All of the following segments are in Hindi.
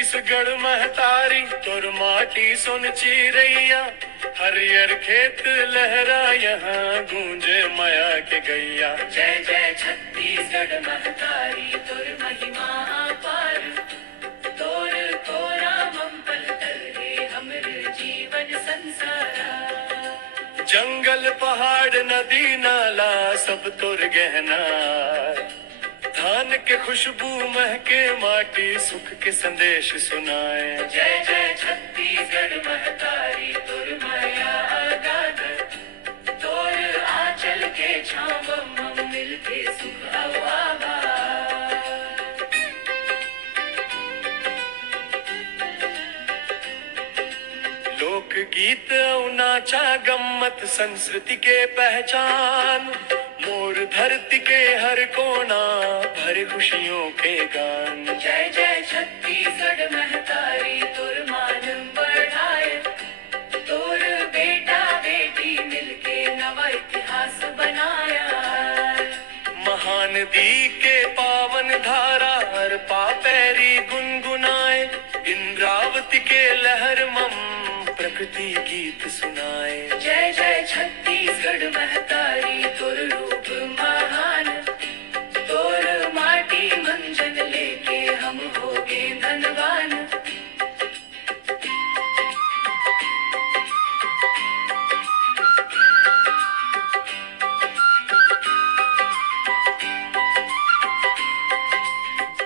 छत्तीसगढ़ महतारी तुर माटी सुन चिरैया, हरियर खेत लहरा यहाँ गूंजे माया के गैया। जय जय छत्तीसगढ़ महतारी तुर महिमा अपार, तोर कोरा मंपल तरहे हमर जीवन संसारा। जंगल पहाड़ नदी नाला सब तुर गहना, धान के खुशबू महके माटी सुख के संदेश सुनाए। जय जय छत्तीसगढ़ महतारी तुर माया अगाध, तोर आंचल के छांव हम मिलके सुख आवा। लोक गीत नाचा गम्मत संस्कृति के पहचान, मोर धरती के हर कोना भरे खुशियों के गान। जय जय छत्तीसगढ़ महतारी तुर मान बढ़ाए, तोर बेटा बेटी मिलके नवा इतिहास बनाया। महान दी के पावन धारा हर पापैरी गुनगुनाए, इंद्रावती के लहर मम प्रकृति गीत सुनाए। जय जय छत्तीसगढ़ महतारी तुर रूप महान, तोर माटी मंजन लेके हम होगे धनवान।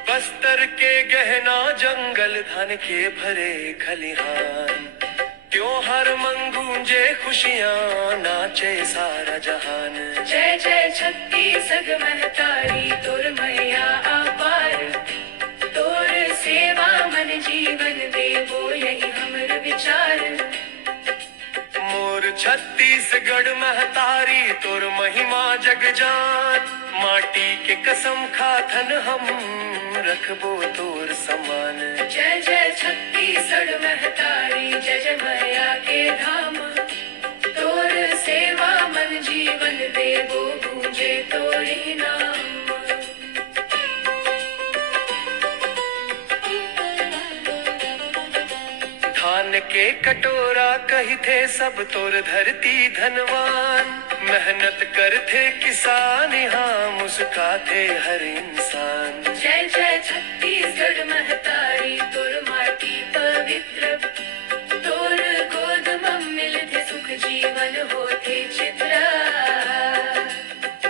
बस्तर के गहना जंगल धन के भरे खलिहान, त्योहार मंगूंजे खुशियाँ नाचे सारा जहान। जय जय छत्तीसगढ़ महतारी तुर मैया अपार, तोर सेवा मन जीवन देवो यही हमर विचार। मोर छत्तीसगढ़ महतारी तुर महिमा जग जान, माटी के कसम खाथन हम रखबो तोर समान। जय जय छत्तीसगढ़ महतारी जय जय मैया के धाम, तोर सेवा मन जीवन देवो गूंजे तोरी नाम। धान के कटोरा कही थे सब तोर धरती धनवान, मेहनत कर थे किसान यहाँ मुस्काते हर इंसान। जय जय छत्तीसगढ़ महतारी तुर माटी पवित्र, तोर गोद मम मिलते सुख जीवन होते चित्रा।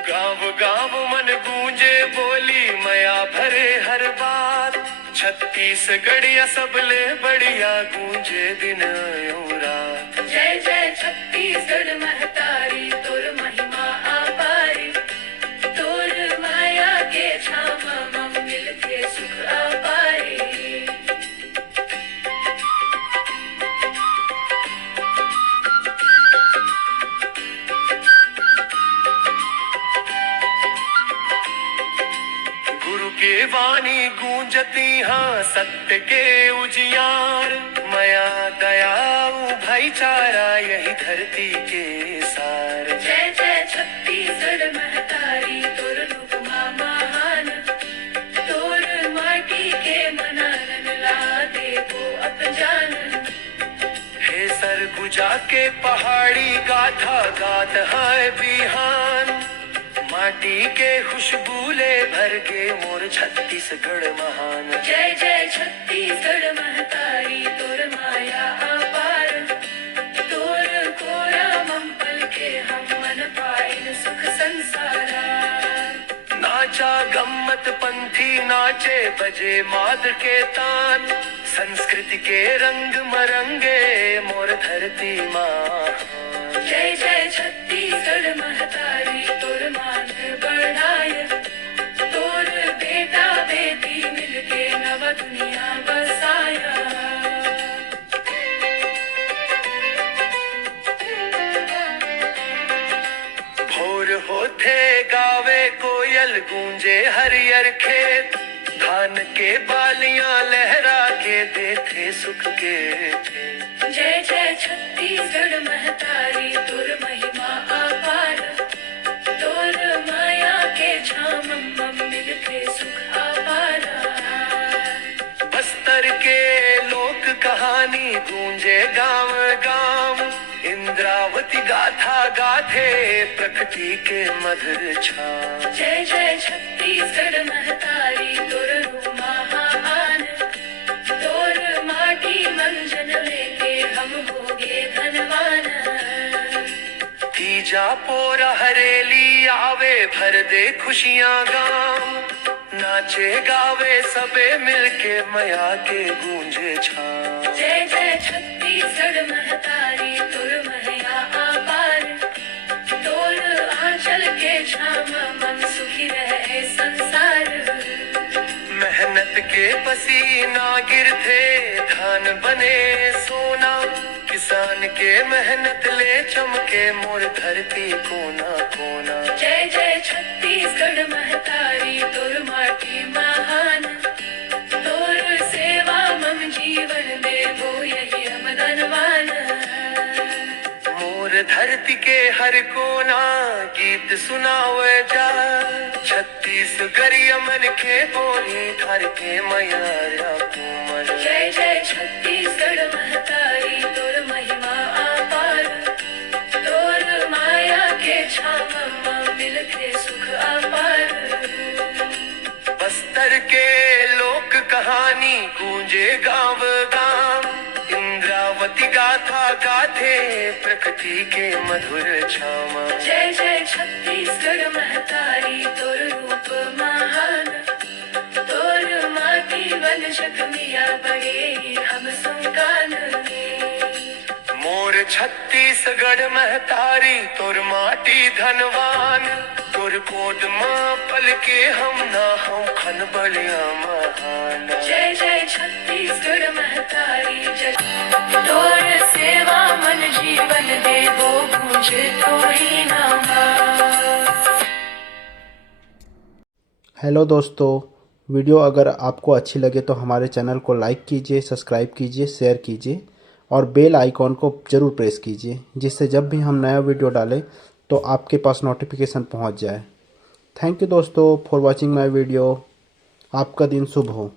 गाँव गाँव मन गूंजे बोली मया भरे हर बात, छत्तीसगढ़िया सबले बढ़िया गूंजे दिन और रात। जय जय छत्तीसगढ़ महतारी तुर महिमा अपारी, तोर माया के छाव मम मिलके सुख अपारी। गुरु के वाणी गूंजती हाँ सत्य के उजियार, मया दयाऊ भाईचारा यही धरती के सार। जय जय छत्तीसगढ़ महतारी तुर रूप महान, तोर माटी के मनानन ला देवो अपजान। हे सर गुजा के पहाड़ी गाथा गात है बिहान, माटी के खुशबूले भर के मोर छत्तीसगढ़ महान। जय जय छत्तीसगढ़ महतारी तुर माया अपार, तोर कोरा मंपल के हम मन पाइन सुख संसारा। नाचा गम्मत पंथी नाचे बजे माद के तान, संस्कृति के रंग मरंगे मोर धरती माँ। जय जय छत्तीसगढ़ महतारी तुर मान बढ़ाए, तोर बेटा बेटी मिलके नव दुनिया बसाया। भोर होते गावे कोयल गूंजे हरियर खेत, धान के बालियां लहरा के देखे सुख के। जय जय छत्तीसगढ़ महतारी तुर महिमा अपार, तोर माया के छाम मम मिलके सुख अपारा। बस्तर के गूंजे गांव गांव। इंद्रावती गाथा गाथे प्रकृति के मधुर छाम। जय जय छत्तीसगढ़ महतारी तोर रूप महान। तोर माटी मंजन लेके हम होगे धनवान। तीजा पोरा हरेली आवे भर दे खुशियां गांव। नाचे गावे सबे मिलके मैया के गूंजे छाम। जय जय छत्तीसगढ़ महतारी तोर मैया अपार। तोर आंचल के छाम मन सुखी रहे संसार। मेहनत के पसीना गिरते धान बने सोना। किसान के मेहनत ले चमके मोर धरती कोना कोना। जय जय छत्तीसगढ़ महतारी तोर माटी महान। तोर सेवा मन जीवन देवो यही हम धनवान। मोर धरती के हर कोना गीत सुनावे जा। छत्तीसगढ़िया मन के बोली धर के मैया कुमर। जय जय छत्तीसगढ़ महतारी तोर महिमा अपार। तोर माया के छाम मिलते सुख अपार। बस्तर के लोक कहानी गूंजे गांव गांव। इंद्रावती गाथा गाथे प्रकृति के मधुर छामा। जय जय छत्तीसगढ़ महतारी तोर रूप महान। तोर माटी वन जगमिया बड़े हम सुगान। मोर छत्तीसगढ़ महतारी तोर माटी धनवान। तोर गोद माँ पल के हम ना हम खन बलिया महान। जय जय छत्तीसगढ़ महतारी जय। तोर सेवा मन जीवन देवो गूंजे तोरी नाम। हेलो दोस्तों, वीडियो अगर आपको अच्छी लगे तो हमारे चैनल को लाइक कीजिए, सब्सक्राइब कीजिए, शेयर कीजिए और बेल आइकॉन को ज़रूर प्रेस कीजिए, जिससे जब भी हम नया वीडियो डालें तो आपके पास नोटिफिकेशन पहुंच जाए। थैंक यू दोस्तों फॉर वॉचिंग माय वीडियो। आपका दिन शुभ हो।